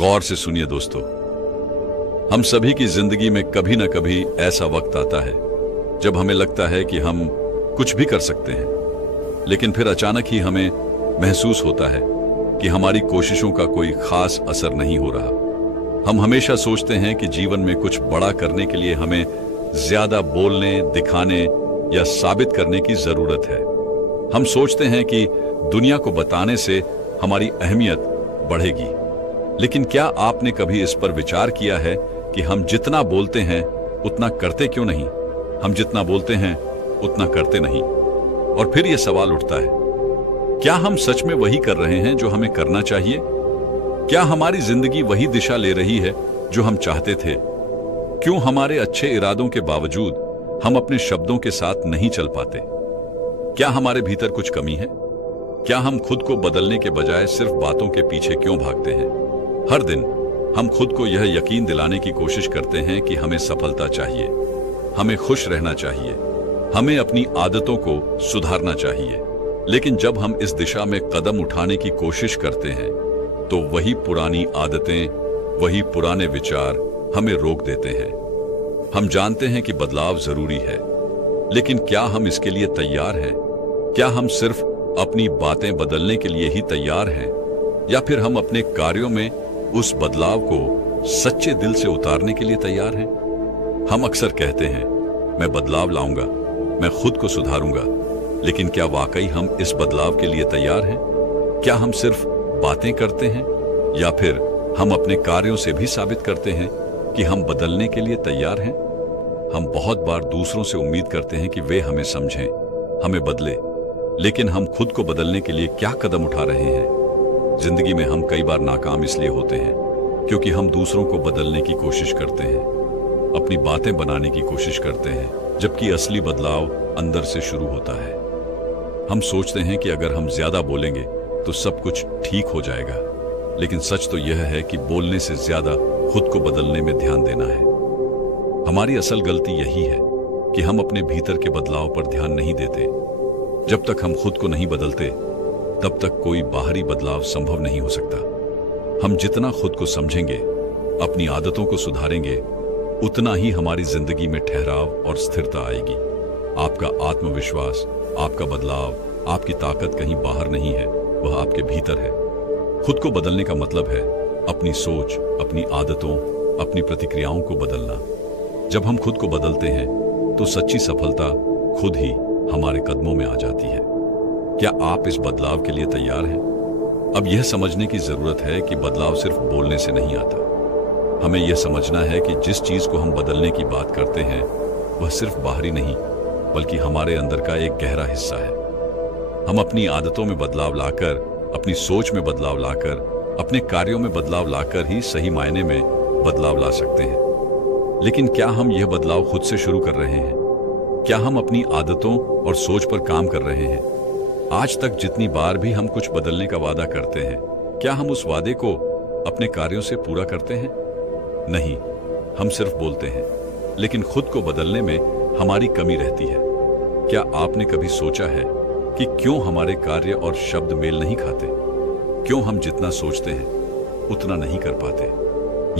गौर से सुनिए दोस्तों, हम सभी की जिंदगी में कभी ना कभी ऐसा वक्त आता है जब हमें लगता है कि हम कुछ भी कर सकते हैं, लेकिन फिर अचानक ही हमें महसूस होता है कि हमारी कोशिशों का कोई खास असर नहीं हो रहा। हम हमेशा सोचते हैं कि जीवन में कुछ बड़ा करने के लिए हमें ज्यादा बोलने, दिखाने या साबित करने की जरूरत है। हम सोचते हैं कि दुनिया को बताने से हमारी अहमियत बढ़ेगी। लेकिन क्या आपने कभी इस पर विचार किया है कि हम जितना बोलते हैं उतना करते क्यों नहीं? हम जितना बोलते हैं उतना करते नहीं। और फिर यह सवाल उठता है, क्या हम सच में वही कर रहे हैं जो हमें करना चाहिए? क्या हमारी जिंदगी वही दिशा ले रही है जो हम चाहते थे? क्यों हमारे अच्छे इरादों के बावजूद हम अपने शब्दों के साथ नहीं चल पाते? क्या हमारे भीतर कुछ कमी है? क्या हम खुद को बदलने के बजाय सिर्फ बातों के पीछे क्यों भागते हैं? हर दिन हम खुद को यह यकीन दिलाने की कोशिश करते हैं कि हमें सफलता चाहिए, हमें खुश रहना चाहिए, हमें अपनी आदतों को सुधारना चाहिए। लेकिन जब हम इस दिशा में कदम उठाने की कोशिश करते हैं तो वही पुरानी आदतें, वही पुराने विचार हमें रोक देते हैं। हम जानते हैं कि बदलाव जरूरी है, लेकिन क्या हम इसके लिए तैयार हैं? क्या हम सिर्फ अपनी बातें बदलने के लिए ही तैयार हैं, या फिर हम अपने कार्यों में उस बदलाव को सच्चे दिल से उतारने के लिए तैयार हैं? हम अक्सर कहते हैं, मैं बदलाव लाऊंगा, मैं खुद को सुधारूंगा, लेकिन क्या वाकई हम इस बदलाव के लिए तैयार हैं? क्या हम सिर्फ बातें करते हैं, या फिर हम अपने कार्यों से भी साबित करते हैं कि हम बदलने के लिए तैयार हैं? हम बहुत बार दूसरों से उम्मीद करते हैं कि वे हमें समझें, हमें बदले, लेकिन हम खुद को बदलने के लिए क्या कदम उठा रहे हैं? जिंदगी में हम कई बार नाकाम इसलिए होते हैं क्योंकि हम दूसरों को बदलने की कोशिश करते हैं, अपनी बातें बनाने की कोशिश करते हैं, जबकि असली बदलाव अंदर से शुरू होता है। हम सोचते हैं कि अगर हम ज्यादा बोलेंगे तो सब कुछ ठीक हो जाएगा, लेकिन सच तो यह है कि बोलने से ज्यादा खुद को बदलने में ध्यान देना है। हमारी असल गलती यही है कि हम अपने भीतर के बदलाव पर ध्यान नहीं देते। जब तक हम खुद को नहीं बदलते, तब तक कोई बाहरी बदलाव संभव नहीं हो सकता। हम जितना खुद को समझेंगे, अपनी आदतों को सुधारेंगे, उतना ही हमारी जिंदगी में ठहराव और स्थिरता आएगी। आपका आत्मविश्वास, आपका बदलाव, आपकी ताकत कहीं बाहर नहीं है, वह आपके भीतर है। खुद को बदलने का मतलब है अपनी सोच, अपनी आदतों, अपनी प्रतिक्रियाओं को बदलना। जब हम खुद को बदलते हैं तो सच्ची सफलता खुद ही हमारे कदमों में आ जाती है। क्या आप इस बदलाव के लिए तैयार हैं? अब यह समझने की जरूरत है कि बदलाव सिर्फ बोलने से नहीं आता। हमें यह समझना है कि जिस चीज को हम बदलने की बात करते हैं वह सिर्फ बाहरी नहीं, बल्कि हमारे अंदर का एक गहरा हिस्सा है। हम अपनी आदतों में बदलाव लाकर, अपनी सोच में बदलाव लाकर, अपने कार्यों में बदलाव लाकर ही सही मायने में बदलाव ला सकते हैं। लेकिन क्या हम यह बदलाव खुद से शुरू कर रहे हैं? क्या हम अपनी आदतों और सोच पर काम कर रहे हैं? आज तक जितनी बार भी हम कुछ बदलने का वादा करते हैं, क्या हम उस वादे को अपने कार्यों से पूरा करते हैं? नहीं, हम सिर्फ बोलते हैं, लेकिन खुद को बदलने में हमारी कमी रहती है। क्या आपने कभी सोचा है कि क्यों हमारे कार्य और शब्द मेल नहीं खाते? क्यों हम जितना सोचते हैं उतना नहीं कर पाते?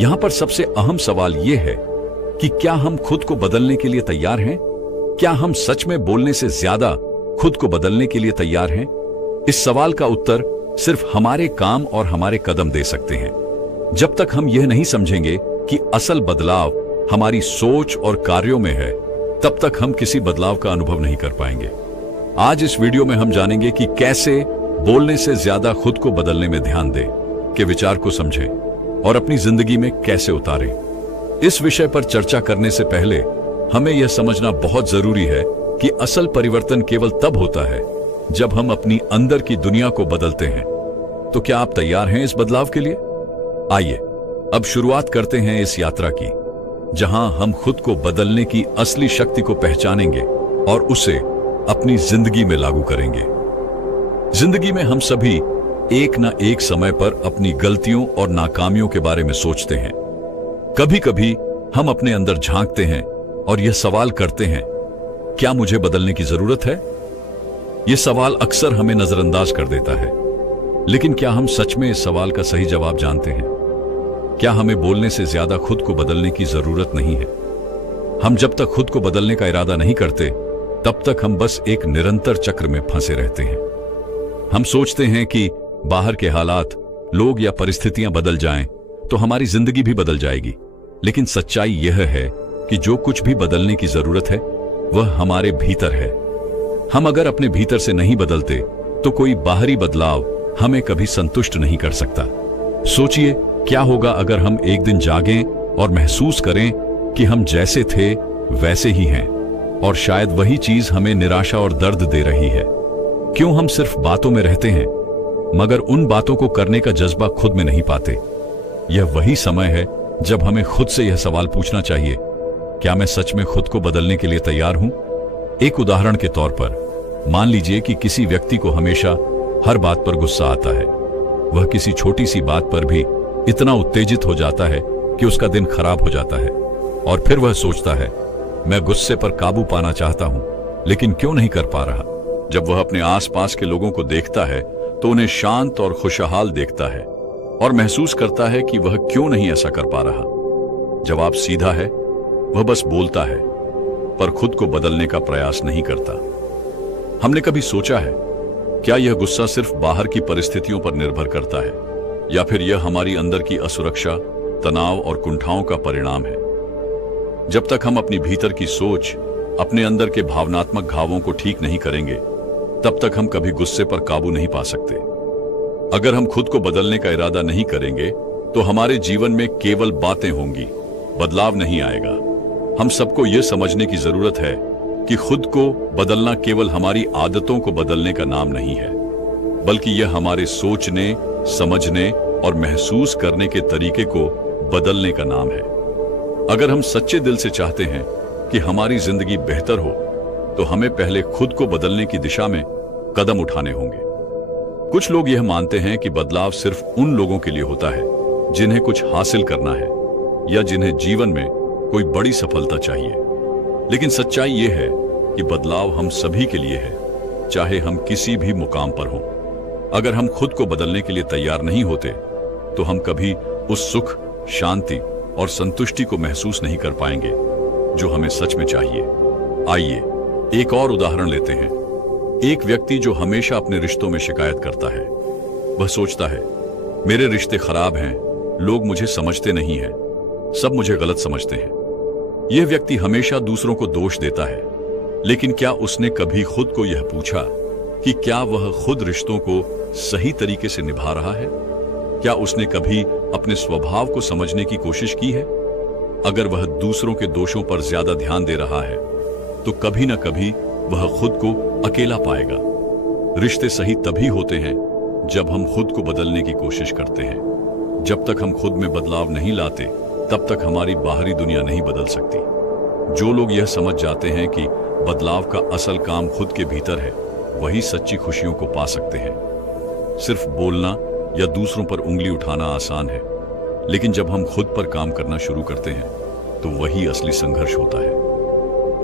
यहां पर सबसे अहम सवाल यह है कि क्या हम खुद को बदलने के लिए तैयार हैं? क्या हम सच में बोलने से ज्यादा खुद को बदलने के लिए तैयार हैं? इस सवाल का उत्तर सिर्फ हमारे काम और हमारे कदम दे सकते हैं। जब तक हम यह नहीं समझेंगे कि असल बदलाव हमारी सोच और कार्यों में है, तब तक हम किसी बदलाव का अनुभव नहीं कर पाएंगे। आज इस वीडियो में हम जानेंगे कि कैसे बोलने से ज्यादा खुद को बदलने में ध्यान दें, के विचार को समझें और अपनी जिंदगी में कैसे उतारें। इस विषय पर चर्चा करने से पहले हमें यह समझना बहुत जरूरी है कि असल परिवर्तन केवल तब होता है जब हम अपनी अंदर की दुनिया को बदलते हैं। तो क्या आप तैयार हैं इस बदलाव के लिए? आइए अब शुरुआत करते हैं इस यात्रा की, जहां हम खुद को बदलने की असली शक्ति को पहचानेंगे और उसे अपनी जिंदगी में लागू करेंगे। जिंदगी में हम सभी एक न एक समय पर अपनी गलतियों और नाकामियों के बारे में सोचते हैं। कभी कभी हम अपने अंदर झांकते हैं और यह सवाल करते हैं, क्या मुझे बदलने की जरूरत है? यह सवाल अक्सर हमें नजरअंदाज कर देता है, लेकिन क्या हम सच में इस सवाल का सही जवाब जानते हैं? क्या हमें बोलने से ज्यादा खुद को बदलने की जरूरत नहीं है? हम जब तक खुद को बदलने का इरादा नहीं करते, तब तक हम बस एक निरंतर चक्र में फंसे रहते हैं। हम सोचते हैं कि बाहर के हालात, लोग या परिस्थितियां बदल जाएं तो हमारी जिंदगी भी बदल जाएगी। लेकिन सच्चाई यह है कि जो कुछ भी बदलने की जरूरत है वह हमारे भीतर है। हम अगर अपने भीतर से नहीं बदलते तो कोई बाहरी बदलाव हमें कभी संतुष्ट नहीं कर सकता। सोचिए, क्या होगा अगर हम एक दिन जागें और महसूस करें कि हम जैसे थे वैसे ही हैं, और शायद वही चीज हमें निराशा और दर्द दे रही है। क्यों हम सिर्फ बातों में रहते हैं मगर उन बातों को करने का जज्बा खुद में नहीं पाते? यह वही समय है जब हमें खुद से यह सवाल पूछना चाहिए, क्या मैं सच में खुद को बदलने के लिए तैयार हूं? एक उदाहरण के तौर पर, मान लीजिए कि किसी व्यक्ति को हमेशा हर बात पर गुस्सा आता है। वह किसी छोटी सी बात पर भी इतना उत्तेजित हो जाता है कि उसका दिन खराब हो जाता है, और फिर वह सोचता है, मैं गुस्से पर काबू पाना चाहता हूं, लेकिन क्यों नहीं कर पा रहा? जब वह अपने आसपास के लोगों को देखता है तो उन्हें शांत और खुशहाल देखता है और महसूस करता है कि वह क्यों नहीं ऐसा कर पा रहा। जवाब सीधा है, वह बस बोलता है पर खुद को बदलने का प्रयास नहीं करता। हमने कभी सोचा है, क्या यह गुस्सा सिर्फ बाहर की परिस्थितियों पर निर्भर करता है, या फिर यह हमारी अंदर की असुरक्षा, तनाव और कुंठाओं का परिणाम है? जब तक हम अपनी भीतर की सोच, अपने अंदर के भावनात्मक घावों को ठीक नहीं करेंगे, तब तक हम कभी गुस्से पर काबू नहीं पा सकते। अगर हम खुद को बदलने का इरादा नहीं करेंगे तो हमारे जीवन में केवल बातें होंगी, बदलाव नहीं आएगा। हम सबको यह समझने की जरूरत है कि खुद को बदलना केवल हमारी आदतों को बदलने का नाम नहीं है, बल्कि यह हमारे सोचने, समझने और महसूस करने के तरीके को बदलने का नाम है। अगर हम सच्चे दिल से चाहते हैं कि हमारी जिंदगी बेहतर हो, तो हमें पहले खुद को बदलने की दिशा में कदम उठाने होंगे। कुछ लोग यह मानते हैं कि बदलाव सिर्फ उन लोगों के लिए होता है जिन्हें कुछ हासिल करना है या जिन्हें जीवन में कोई बड़ी सफलता चाहिए। लेकिन सच्चाई यह है कि बदलाव हम सभी के लिए है, चाहे हम किसी भी मुकाम पर हों। अगर हम खुद को बदलने के लिए तैयार नहीं होते तो हम कभी उस सुख, शांति और संतुष्टि को महसूस नहीं कर पाएंगे जो हमें सच में चाहिए। आइए एक और उदाहरण लेते हैं। एक व्यक्ति जो हमेशा अपने रिश्तों में शिकायत करता है। वह सोचता है, मेरे रिश्ते खराब हैं, लोग मुझे समझते नहीं हैं, सब मुझे गलत समझते हैं। यह व्यक्ति हमेशा दूसरों को दोष देता है, लेकिन क्या उसने कभी खुद को यह पूछा कि क्या वह खुद रिश्तों को सही तरीके से निभा रहा है? क्या उसने कभी अपने स्वभाव को समझने की कोशिश की है? अगर वह दूसरों के दोषों पर ज्यादा ध्यान दे रहा है तो कभी ना कभी वह खुद को अकेला पाएगा। रिश्ते सही तभी होते हैं जब हम खुद को बदलने की कोशिश करते हैं। जब तक हम खुद में बदलाव नहीं लाते, तब तक हमारी बाहरी दुनिया नहीं बदल सकती। जो लोग यह समझ जाते हैं कि बदलाव का असल काम खुद के भीतर है, वही सच्ची खुशियों को पा सकते हैं। सिर्फ बोलना या दूसरों पर उंगली उठाना आसान है, लेकिन जब हम खुद पर काम करना शुरू करते हैं तो वही असली संघर्ष होता है।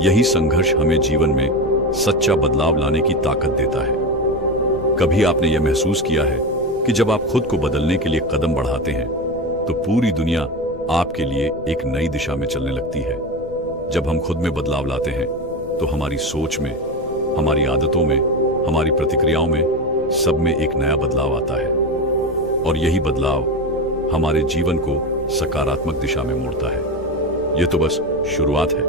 यही संघर्ष हमें जीवन में सच्चा बदलाव लाने की ताकत देता है। कभी आपने यह महसूस किया है कि जब आप खुद को बदलने के लिए कदम बढ़ाते हैं तो पूरी दुनिया आपके लिए एक नई दिशा में चलने लगती है? जब हम खुद में बदलाव लाते हैं तो हमारी सोच में, हमारी आदतों में, हमारी प्रतिक्रियाओं में, सब में एक नया बदलाव आता है, और यही बदलाव हमारे जीवन को सकारात्मक दिशा में मोड़ता है। यह तो बस शुरुआत है,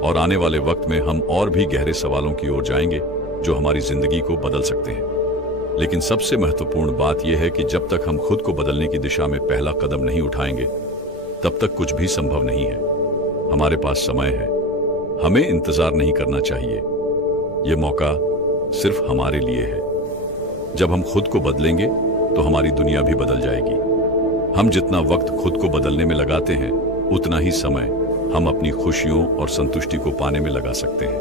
और आने वाले वक्त में हम और भी गहरे सवालों की ओर जाएंगे जो हमारी जिंदगी को बदल सकते हैं। लेकिन सबसे महत्वपूर्ण बात यह है कि जब तक हम खुद को बदलने की दिशा में पहला कदम नहीं उठाएंगे, तब तक कुछ भी संभव नहीं है। हमारे पास समय है, हमें इंतजार नहीं करना चाहिए। यह मौका सिर्फ हमारे लिए है। जब हम खुद को बदलेंगे तो हमारी दुनिया भी बदल जाएगी। हम जितना वक्त खुद को बदलने में लगाते हैं, उतना ही समय हम अपनी खुशियों और संतुष्टि को पाने में लगा सकते हैं।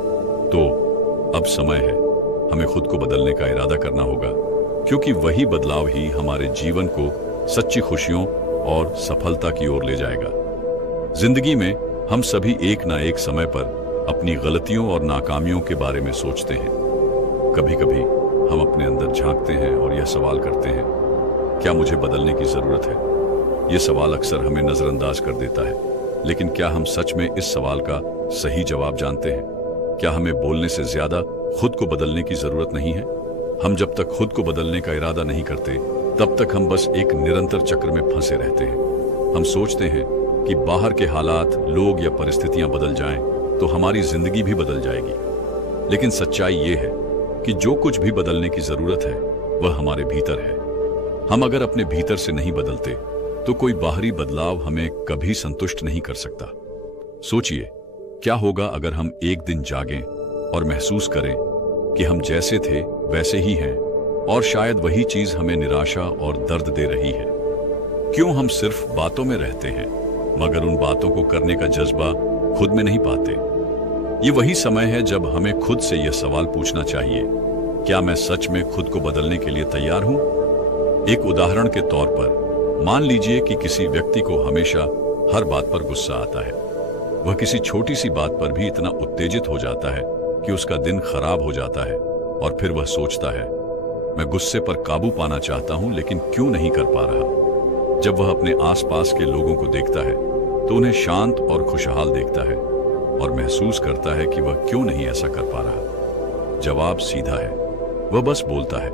तो अब समय है, हमें खुद को बदलने का इरादा करना होगा, क्योंकि वही बदलाव ही हमारे जीवन को सच्ची खुशियों और सफलता की ओर ले जाएगा। जिंदगी में हम सभी एक ना एक समय पर अपनी गलतियों और नाकामियों के बारे में सोचते हैं। कभी कभी हम अपने अंदर झांकते हैं और यह सवाल करते हैं, क्या मुझे बदलने की जरूरत है? ये सवाल अक्सर हमें नजरअंदाज कर देता है, लेकिन क्या हम सच में इस सवाल का सही जवाब जानते हैं? क्या हमें बोलने से ज्यादा खुद को बदलने की जरूरत नहीं है? हम जब तक खुद को बदलने का इरादा नहीं करते, तब तक हम बस एक निरंतर चक्र में फंसे रहते हैं। हम सोचते हैं कि बाहर के हालात, लोग या परिस्थितियां बदल जाएं, तो हमारी जिंदगी भी बदल जाएगी। लेकिन सच्चाई ये है कि जो कुछ भी बदलने की जरूरत है वह हमारे भीतर है। हम अगर अपने भीतर से नहीं बदलते तो कोई बाहरी बदलाव हमें कभी संतुष्ट नहीं कर सकता। सोचिए, क्या होगा अगर हम एक दिन जागें और महसूस करें कि हम जैसे थे वैसे ही हैं, और शायद वही चीज हमें निराशा और दर्द दे रही है। क्यों हम सिर्फ बातों में रहते हैं मगर उन बातों को करने का जज्बा खुद में नहीं पाते? ये वही समय है जब हमें खुद से यह सवाल पूछना चाहिए, क्या मैं सच में खुद को बदलने के लिए तैयार हूं? एक उदाहरण के तौर पर मान लीजिए कि किसी व्यक्ति को हमेशा हर बात पर गुस्सा आता है। वह किसी छोटी सी बात पर भी इतना उत्तेजित हो जाता है कि उसका दिन खराब हो जाता है, और फिर वह सोचता है, मैं गुस्से पर काबू पाना चाहता हूं लेकिन क्यों नहीं कर पा रहा। जब वह अपने आसपास के लोगों को देखता है तो उन्हें शांत और खुशहाल देखता है और महसूस करता है कि वह क्यों नहीं ऐसा कर पा रहा। जवाब सीधा है, वह बस बोलता है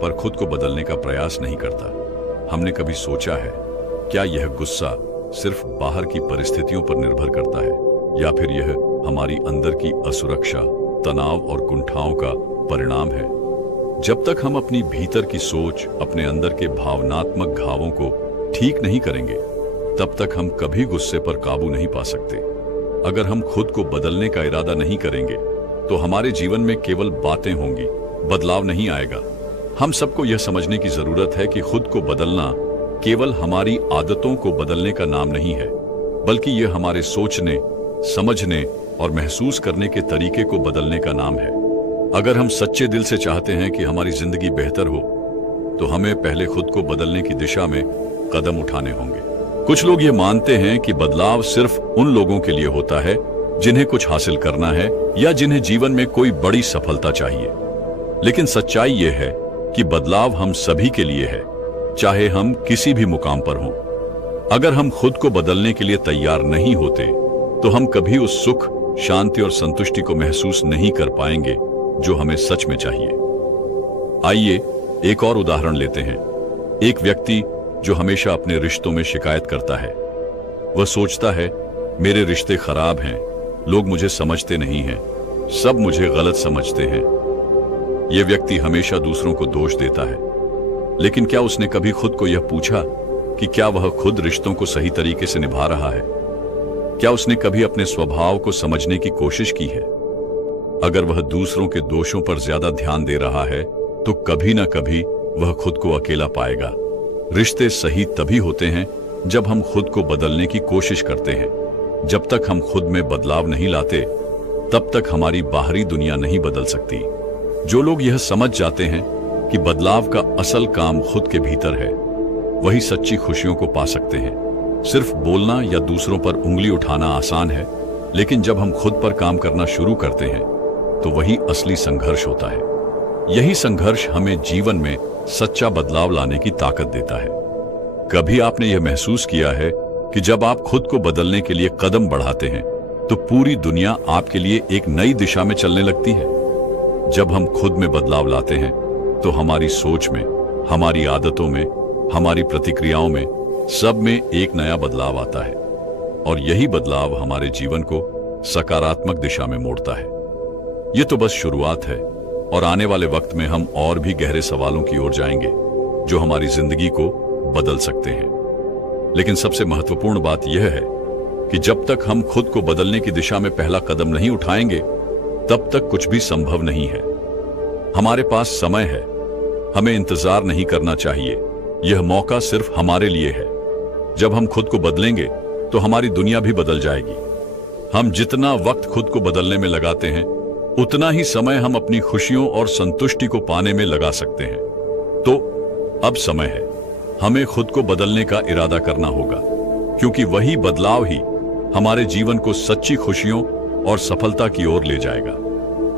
पर खुद को बदलने का प्रयास नहीं करता। हमने कभी सोचा है, क्या यह गुस्सा सिर्फ बाहर की परिस्थितियों पर निर्भर करता है, या फिर यह हमारी अंदर की असुरक्षा, तनाव और कुंठाओं का परिणाम है? जब तक हम अपनी भीतर की सोच, अपने अंदर के भावनात्मक घावों को ठीक नहीं करेंगे, तब तक हम कभी गुस्से पर काबू नहीं पा सकते। अगर हम खुद को बदलने का इरादा नहीं करेंगे तो हमारे जीवन में केवल बातें होंगी, बदलाव नहीं आएगा। हम सबको यह समझने की जरूरत है कि खुद को बदलना केवल हमारी आदतों को बदलने का नाम नहीं है, बल्कि यह हमारे सोचने, समझने और महसूस करने के तरीके को बदलने का नाम है। अगर हम सच्चे दिल से चाहते हैं कि हमारी जिंदगी बेहतर हो, तो हमें पहले खुद को बदलने की दिशा में कदम उठाने होंगे। कुछ लोग ये मानते हैं कि बदलाव सिर्फ उन लोगों के लिए होता है जिन्हें कुछ हासिल करना है या जिन्हें जीवन में कोई बड़ी सफलता चाहिए। लेकिन सच्चाई यह है कि बदलाव हम सभी के लिए है, चाहे हम किसी भी मुकाम पर हों। अगर हम खुद को बदलने के लिए तैयार नहीं होते तो हम कभी उस सुख, शांति और संतुष्टि को महसूस नहीं कर पाएंगे जो हमें सच में चाहिए। आइए एक और उदाहरण लेते हैं। एक व्यक्ति जो हमेशा अपने रिश्तों में शिकायत करता है। वह सोचता है, मेरे रिश्ते खराब हैं, लोग मुझे समझते नहीं हैं, सब मुझे गलत समझते हैं। यह व्यक्ति हमेशा दूसरों को दोष देता है। लेकिन क्या उसने कभी खुद को यह पूछा कि क्या वह खुद रिश्तों को सही तरीके से निभा रहा है? क्या उसने कभी अपने स्वभाव को समझने की कोशिश की है? अगर वह दूसरों के दोषों पर ज्यादा ध्यान दे रहा है तो कभी ना कभी वह खुद को अकेला पाएगा। रिश्ते सही तभी होते हैं जब हम खुद को बदलने की कोशिश करते हैं। जब तक हम खुद में बदलाव नहीं लाते, तब तक हमारी बाहरी दुनिया नहीं बदल सकती। जो लोग यह समझ जाते हैं कि बदलाव का असल काम खुद के भीतर है, वही सच्ची खुशियों को पा सकते हैं। सिर्फ बोलना या दूसरों पर उंगली उठाना आसान है, लेकिन जब हम खुद पर काम करना शुरू करते हैं तो वही असली संघर्ष होता है। यही संघर्ष हमें जीवन में सच्चा बदलाव लाने की ताकत देता है। कभी आपने यह महसूस किया है कि जब आप खुद को बदलने के लिए कदम बढ़ाते हैं तो पूरी दुनिया आपके लिए एक नई दिशा में चलने लगती है? जब हम खुद में बदलाव लाते हैं तो हमारी सोच में, हमारी आदतों में, हमारी प्रतिक्रियाओं में, सब में एक नया बदलाव आता है, और यही बदलाव हमारे जीवन को सकारात्मक दिशा में मोड़ता है। यह तो बस शुरुआत है, और आने वाले वक्त में हम और भी गहरे सवालों की ओर जाएंगे जो हमारी जिंदगी को बदल सकते हैं। लेकिन सबसे महत्वपूर्ण बात यह है कि जब तक हम खुद को बदलने की दिशा में पहला कदम नहीं उठाएंगे, तब तक कुछ भी संभव नहीं है। हमारे पास समय है, हमें इंतजार नहीं करना चाहिए। यह मौका सिर्फ हमारे लिए है। जब हम खुद को बदलेंगे तो हमारी दुनिया भी बदल जाएगी। हम जितना वक्त खुद को बदलने में लगाते हैं, उतना ही समय हम अपनी खुशियों और संतुष्टि को पाने में लगा सकते हैं। तो अब समय है, हमें खुद को बदलने का इरादा करना होगा, क्योंकि वही बदलाव ही हमारे जीवन को सच्ची खुशियों और सफलता की ओर ले जाएगा।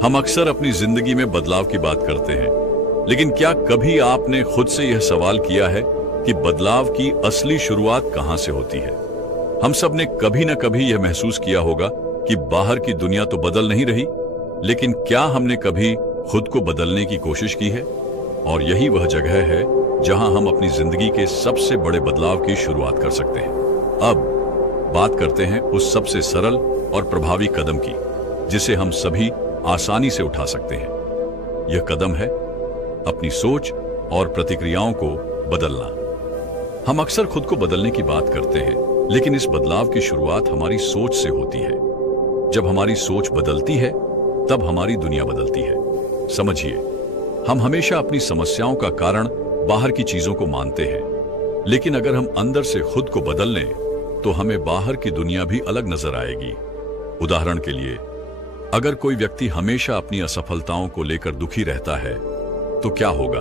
हम अक्सर अपनी जिंदगी में बदलाव की बात करते हैं, लेकिन क्या कभी आपने खुद से यह सवाल किया है कि बदलाव की असली शुरुआत कहां से होती है। हम सब ने कभी ना कभी यह महसूस किया होगा कि बाहर की दुनिया तो बदल नहीं रही, लेकिन क्या हमने कभी खुद को बदलने की कोशिश की है? और यही वह जगह है जहां हम अपनी जिंदगी के सबसे बड़े बदलाव की शुरुआत कर सकते हैं। अब बात करते हैं उस सबसे सरल और प्रभावी कदम की जिसे हम सभी आसानी से उठा सकते हैं। यह कदम है अपनी सोच और प्रतिक्रियाओं को बदलना। हम अक्सर खुद को बदलने की बात करते हैं, लेकिन इस बदलाव की शुरुआत हमारी सोच से होती है। जब हमारी सोच बदलती है तब हमारी दुनिया बदलती है। समझिए, हम हमेशा अपनी समस्याओं का कारण बाहर की चीजों को मानते हैं, लेकिन अगर हम अंदर से खुद को बदल लें तो हमें बाहर की दुनिया भी अलग नजर आएगी। उदाहरण के लिए, अगर कोई व्यक्ति हमेशा अपनी असफलताओं को लेकर दुखी रहता है तो क्या होगा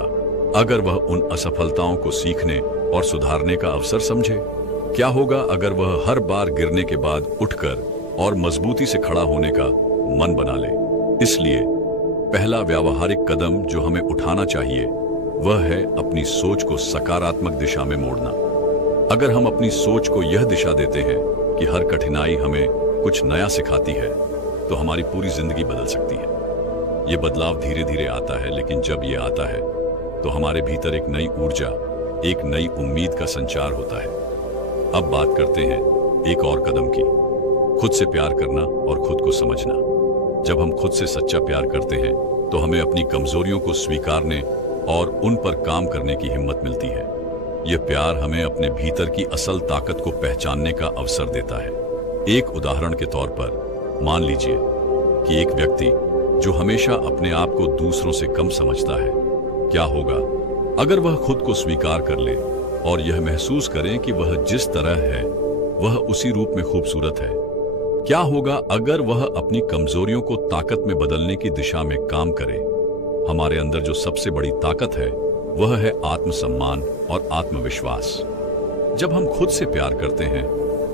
अगर वह उन असफलताओं को सीखने और सुधारने का अवसर समझे? क्या होगा अगर वह हर बार गिरने के बाद उठकर और मजबूती से खड़ा होने का मन बना ले? इसलिए पहला व्यावहारिक कदम जो हमें उठाना चाहिए वह है अपनी सोच को सकारात्मक दिशा में मोड़ना। अगर हम अपनी सोच को यह दिशा देते हैं कि हर कठिनाई हमें कुछ नया सिखाती है, तो हमारी पूरी जिंदगी बदल सकती है। यह बदलाव धीरे धीरे आता है, लेकिन जब यह आता है तो हमारे भीतर एक नई ऊर्जा, एक नई उम्मीद का संचार होता है। अब बात करते हैं एक और कदम की, खुद से प्यार करना और खुद को समझना। जब हम खुद से सच्चा प्यार करते हैं तो हमें अपनी कमजोरियों को स्वीकारने और उन पर काम करने की हिम्मत मिलती है। यह प्यार हमें अपने भीतर की असल ताकत को पहचानने का अवसर देता है। एक उदाहरण के तौर पर मान लीजिए कि एक व्यक्ति जो हमेशा अपने आप को दूसरों से कम समझता है, क्या होगा अगर वह खुद को स्वीकार कर ले और यह महसूस करे कि वह जिस तरह है वह उसी रूप में खूबसूरत है? क्या होगा अगर वह अपनी कमजोरियों को ताकत में बदलने की दिशा में काम करे? हमारे अंदर जो सबसे बड़ी ताकत है वह है आत्मसम्मान और आत्मविश्वास। जब हम खुद से प्यार करते हैं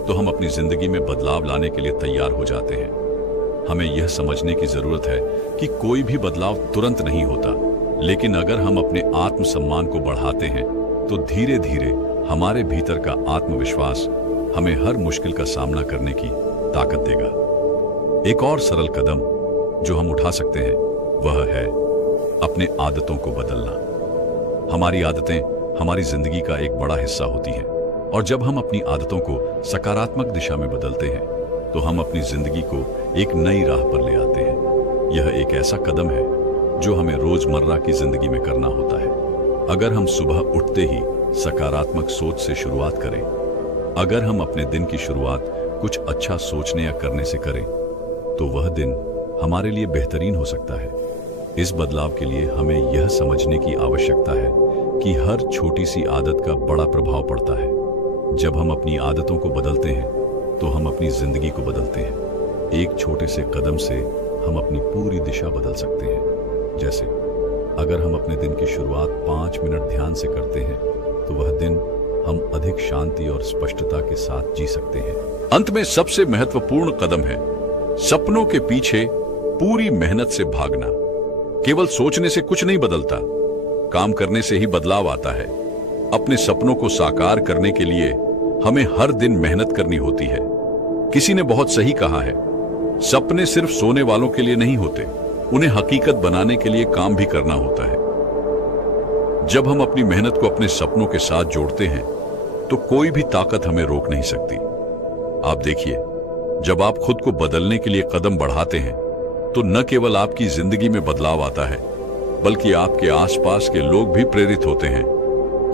तो हम अपनी जिंदगी में बदलाव लाने के लिए तैयार हो जाते हैं। हमें यह समझने की जरूरत है कि कोई भी बदलाव तुरंत नहीं होता, लेकिन अगर हम अपने आत्मसम्मान को बढ़ाते हैं तो धीरे धीरे हमारे भीतर का आत्मविश्वास हमें हर मुश्किल का सामना करने की ताकत देगा। एक और सरल कदम जो हम उठा सकते हैं वह है अपने आदतों को बदलना। हमारी आदतें हमारी जिंदगी का एक बड़ा हिस्सा होती हैं, और जब हम अपनी आदतों को सकारात्मक दिशा में बदलते हैं तो हम अपनी जिंदगी को एक नई राह पर ले आते हैं। यह एक ऐसा कदम है जो हमें रोजमर्रा की जिंदगी में करना होता है। अगर हम सुबह उठते ही सकारात्मक सोच से शुरुआत करें, अगर हम अपने दिन की शुरुआत कुछ अच्छा सोचने या करने से करें, तो वह दिन हमारे लिए बेहतरीन हो सकता है। इस बदलाव के लिए हमें यह समझने की आवश्यकता है कि हर छोटी सी आदत का बड़ा प्रभाव पड़ता है। जब हम अपनी आदतों को बदलते हैं तो हम अपनी जिंदगी को बदलते हैं। एक छोटे से कदम से हम अपनी पूरी दिशा बदल सकते हैं। जैसे अगर हम अपने दिन की शुरुआत 5 मिनट ध्यान से करते हैं तो वह दिन हम अधिक शांति और स्पष्टता के साथ जी सकते हैं। अंत में सबसे महत्वपूर्ण कदम है सपनों के पीछे पूरी मेहनत से भागना। केवल सोचने से कुछ नहीं बदलता, काम करने से ही बदलाव आता है। अपने सपनों को साकार करने के लिए हमें हर दिन मेहनत करनी होती है। किसी ने बहुत सही कहा है, सपने सिर्फ सोने वालों के लिए नहीं होते, उन्हें हकीकत बनाने के लिए काम भी करना होता है। जब हम अपनी मेहनत को अपने सपनों के साथ जोड़ते हैं तो कोई भी ताकत हमें रोक नहीं सकती। आप देखिए, जब आप खुद को बदलने के लिए कदम बढ़ाते हैं तो न केवल आपकी जिंदगी में बदलाव आता है, बल्कि आपके आसपास के लोग भी प्रेरित होते हैं।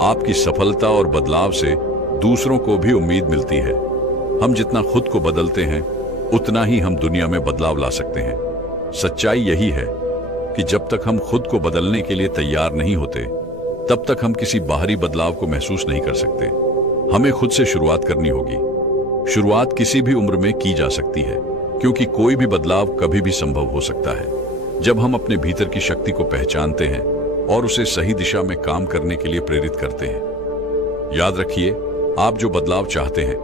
आपकी सफलता और बदलाव से दूसरों को भी उम्मीद मिलती है। हम जितना खुद को बदलते हैं उतना ही हम दुनिया में बदलाव ला सकते हैं। सच्चाई यही है कि जब तक हम खुद को बदलने के लिए तैयार नहीं होते तब तक हम किसी बाहरी बदलाव को महसूस नहीं कर सकते। हमें खुद से शुरुआत करनी होगी। शुरुआत किसी भी उम्र में की जा सकती है, क्योंकि कोई भी बदलाव कभी भी संभव हो सकता है। जब हम अपने भीतर की शक्ति को पहचानते हैं और उसे सही दिशा में काम करने के लिए प्रेरित करते हैं। याद रखिए, आप जो बदलाव चाहते हैं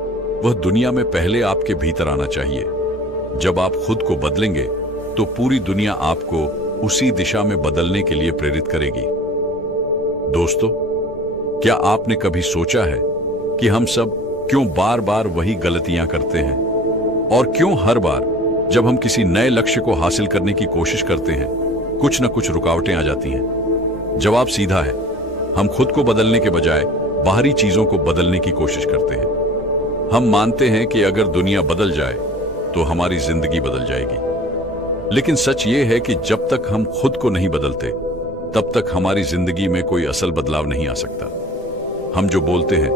वह दुनिया में पहले आपके भीतर आना चाहिए। जब आप खुद को बदलेंगे तो पूरी दुनिया आपको उसी दिशा में बदलने के लिए प्रेरित करेगी। दोस्तों, क्या आपने कभी सोचा है कि हम सब क्यों बार बार वही गलतियां करते हैं और क्यों हर बार जब हम किसी नए लक्ष्य को हासिल करने की कोशिश करते हैं कुछ न कुछ रुकावटें आ जाती हैं? जवाब सीधा है, हम खुद को बदलने के बजाय बाहरी चीजों को बदलने की कोशिश करते हैं। हम मानते हैं कि अगर दुनिया बदल जाए तो हमारी जिंदगी बदल जाएगी, लेकिन सच ये है कि जब तक हम खुद को नहीं बदलते तब तक हमारी जिंदगी में कोई असल बदलाव नहीं आ सकता। हम जो बोलते हैं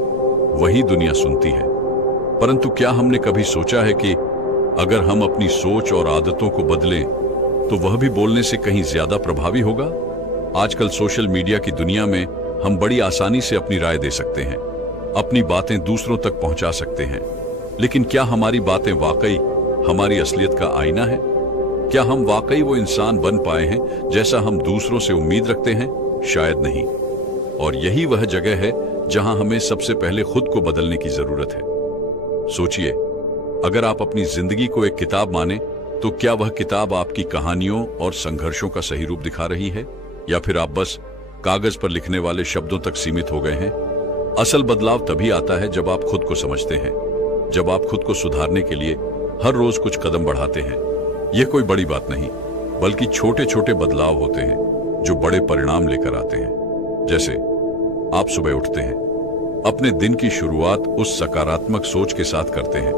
वही दुनिया सुनती है, परंतु क्या हमने कभी सोचा है कि अगर हम अपनी सोच और आदतों को बदलें तो वह भी बोलने से कहीं ज्यादा प्रभावी होगा? आजकल सोशल मीडिया की दुनिया में हम बड़ी आसानी से अपनी राय दे सकते हैं, अपनी बातें दूसरों तक पहुंचा सकते हैं, लेकिन क्या हमारी बातें वाकई हमारी असलियत का आईना है? क्या हम वाकई वो इंसान बन पाए हैं जैसा हम दूसरों से उम्मीद रखते हैं? शायद नहीं। और यही वह जगह है जहां हमें सबसे पहले खुद को बदलने की जरूरत है। सोचिए, अगर आप अपनी जिंदगी को एक किताब माने तो क्या वह किताब आपकी कहानियों और संघर्षों का सही रूप दिखा रही है, या फिर आप बस कागज पर लिखने वाले शब्दों तक सीमित हो गए हैं? असल बदलाव तभी आता है जब आप खुद को समझते हैं, जब आप खुद को सुधारने के लिए हर रोज कुछ कदम बढ़ाते हैं। यह कोई बड़ी बात नहीं, बल्कि छोटे छोटे बदलाव होते हैं जो बड़े परिणाम लेकर आते हैं। जैसे आप सुबह उठते हैं, अपने दिन की शुरुआत उस सकारात्मक सोच के साथ करते हैं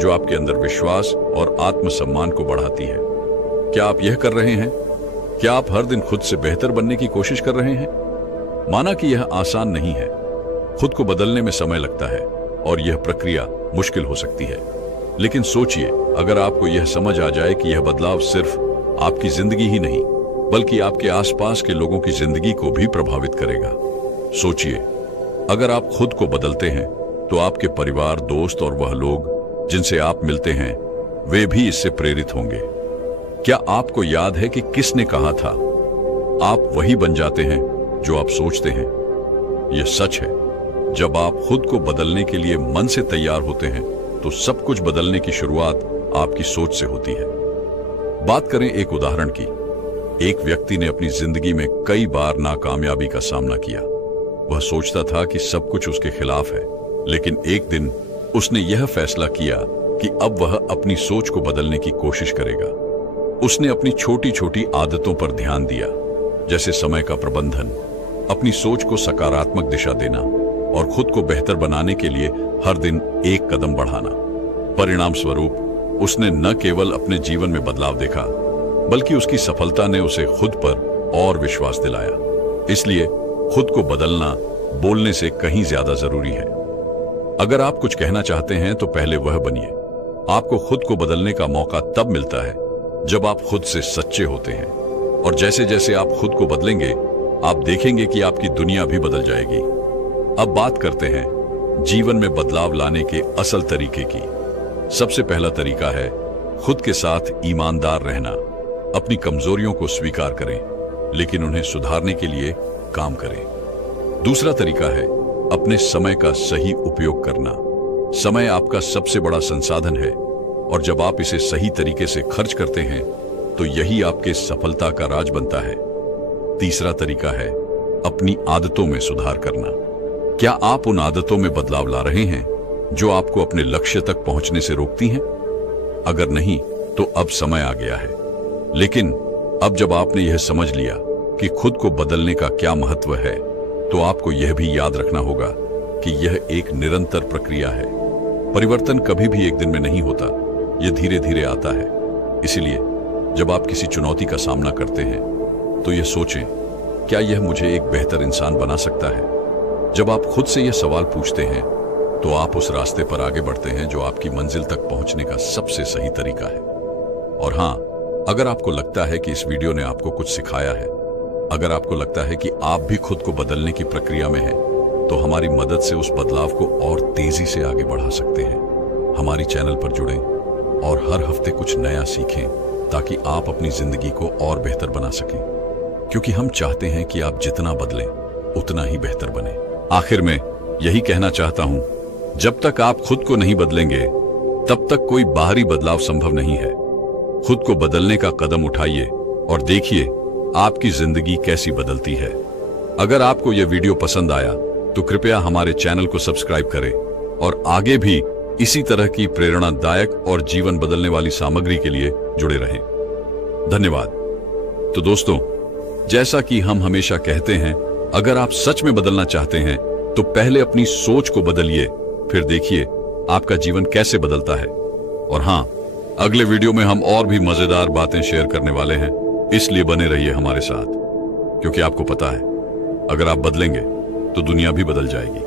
जो आपके अंदर विश्वास और आत्मसम्मान को बढ़ाती है। क्या आप यह कर रहे हैं? क्या आप हर दिन खुद से बेहतर बनने की कोशिश कर रहे हैं? माना कि यह आसान नहीं है, खुद को बदलने में समय लगता है और यह प्रक्रिया मुश्किल हो सकती है, लेकिन सोचिए, अगर आपको यह समझ आ जाए कि यह बदलाव सिर्फ आपकी जिंदगी ही नहीं बल्कि आपके आसपास के लोगों की जिंदगी को भी प्रभावित करेगा। सोचिए, अगर आप खुद को बदलते हैं तो आपके परिवार, दोस्त और वह लोग जिनसे आप मिलते हैं वे भी इससे प्रेरित होंगे। क्या आपको याद है कि किसने कहा था, आप वही बन जाते हैं जो आप सोचते हैं? यह सच है। जब आप खुद को बदलने के लिए मन से तैयार होते हैं तो सब कुछ बदलने की शुरुआत आपकी सोच से होती है। बात करें एक उदाहरण की। एक व्यक्ति ने अपनी जिंदगी में कई बार नाकामयाबी का सामना किया। वह सोचता था कि सब कुछ उसके खिलाफ है, लेकिन एक दिन उसने यह फैसला किया कि अब वह अपनी सोच को बदलने की कोशिश करेगा। उसने अपनी छोटी छोटी आदतों पर ध्यान दिया, जैसे समय का प्रबंधन, अपनी सोच को सकारात्मक दिशा देना और खुद को बेहतर बनाने के लिए हर दिन एक कदम बढ़ाना। परिणाम स्वरूप उसने न केवल अपने जीवन में बदलाव देखा, बल्कि उसकी सफलता ने उसे खुद पर और विश्वास दिलाया। इसलिए खुद को बदलना बोलने से कहीं ज्यादा जरूरी है। अगर आप कुछ कहना चाहते हैं तो पहले वह बनिए। आपको खुद को बदलने का मौका तब मिलता है जब आप खुद से सच्चे होते हैं, और जैसे जैसे आप खुद को बदलेंगे आप देखेंगे कि आपकी दुनिया भी बदल जाएगी। अब बात करते हैं जीवन में बदलाव लाने के असल तरीके की। सबसे पहला तरीका है खुद के साथ ईमानदार रहना। अपनी कमजोरियों को स्वीकार करें, लेकिन उन्हें सुधारने के लिए काम करें। दूसरा तरीका है अपने समय का सही उपयोग करना। समय आपका सबसे बड़ा संसाधन है, और जब आप इसे सही तरीके से खर्च करते हैं तो यही आपके सफलता का राज बनता है। तीसरा तरीका है अपनी आदतों में सुधार करना। क्या आप उन आदतों में बदलाव ला रहे हैं जो आपको अपने लक्ष्य तक पहुंचने से रोकती हैं? अगर नहीं तो अब समय आ गया है। लेकिन अब जब आपने यह समझ लिया कि खुद को बदलने का क्या महत्व है, तो आपको यह भी याद रखना होगा कि यह एक निरंतर प्रक्रिया है। परिवर्तन कभी भी एक दिन में नहीं होता, यह धीरे धीरे आता है। इसीलिए जब आप किसी चुनौती का सामना करते हैं तो यह सोचें, क्या यह मुझे एक बेहतर इंसान बना सकता है? जब आप खुद से यह सवाल पूछते हैं तो आप उस रास्ते पर आगे बढ़ते हैं जो आपकी मंजिल तक पहुंचने का सबसे सही तरीका है। और हां, अगर आपको लगता है कि इस वीडियो ने आपको कुछ सिखाया है, अगर आपको लगता है कि आप भी खुद को बदलने की प्रक्रिया में हैं, तो हमारी मदद से उस बदलाव को और तेजी से आगे बढ़ा सकते हैं। हमारी चैनल पर जुड़ें और हर हफ्ते कुछ नया सीखें, ताकि आप अपनी जिंदगी को और बेहतर बना सकें, क्योंकि हम चाहते हैं कि आप जितना बदलें उतना ही बेहतर बने। आखिर में यही कहना चाहता हूं, जब तक आप खुद को नहीं बदलेंगे तब तक कोई बाहरी बदलाव संभव नहीं है। खुद को बदलने का कदम उठाइए और देखिए आपकी जिंदगी कैसी बदलती है। अगर आपको यह वीडियो पसंद आया तो कृपया हमारे चैनल को सब्सक्राइब करें और आगे भी इसी तरह की प्रेरणादायक और जीवन बदलने वाली सामग्री के लिए जुड़े रहें। धन्यवाद। तो दोस्तों, जैसा कि हम हमेशा कहते हैं, अगर आप सच में बदलना चाहते हैं तो पहले अपनी सोच को बदलिए, फिर देखिए आपका जीवन कैसे बदलता है। और हां, अगले वीडियो में हम और भी मजेदार बातें शेयर करने वाले हैं, इसलिए बने रहिए हमारे साथ, क्योंकि आपको पता है, अगर आप बदलेंगे तो दुनिया भी बदल जाएगी।